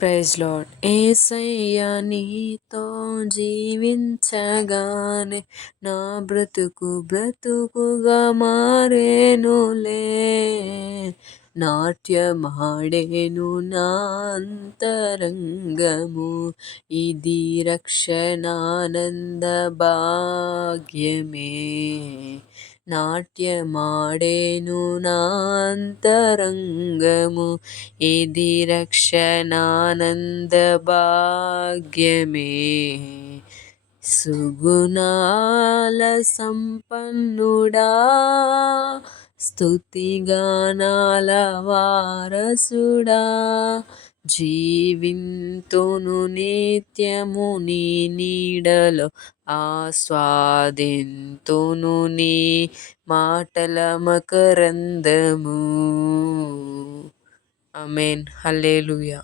Praise lord. యేసయ్యా నీతో జీవించగానే నా బ్రతుకుగా మారేనులే. నాట్యమాడేను నా అంతరంగము, ఇది రక్షణానంద భాగ్యమే. నాట్యమాడేను నా అంతరంగము, ఇది రక్షణానంద భాగ్యమే. సుగుణాల సంపన్నుడా, స్తుతిగానాల వారసుడా, జీవింతును నిత్యము నీ నీడలో, ఆస్వాదింతును నీ మాటల మకరందము. ఆమేన్. హల్లెలూయా.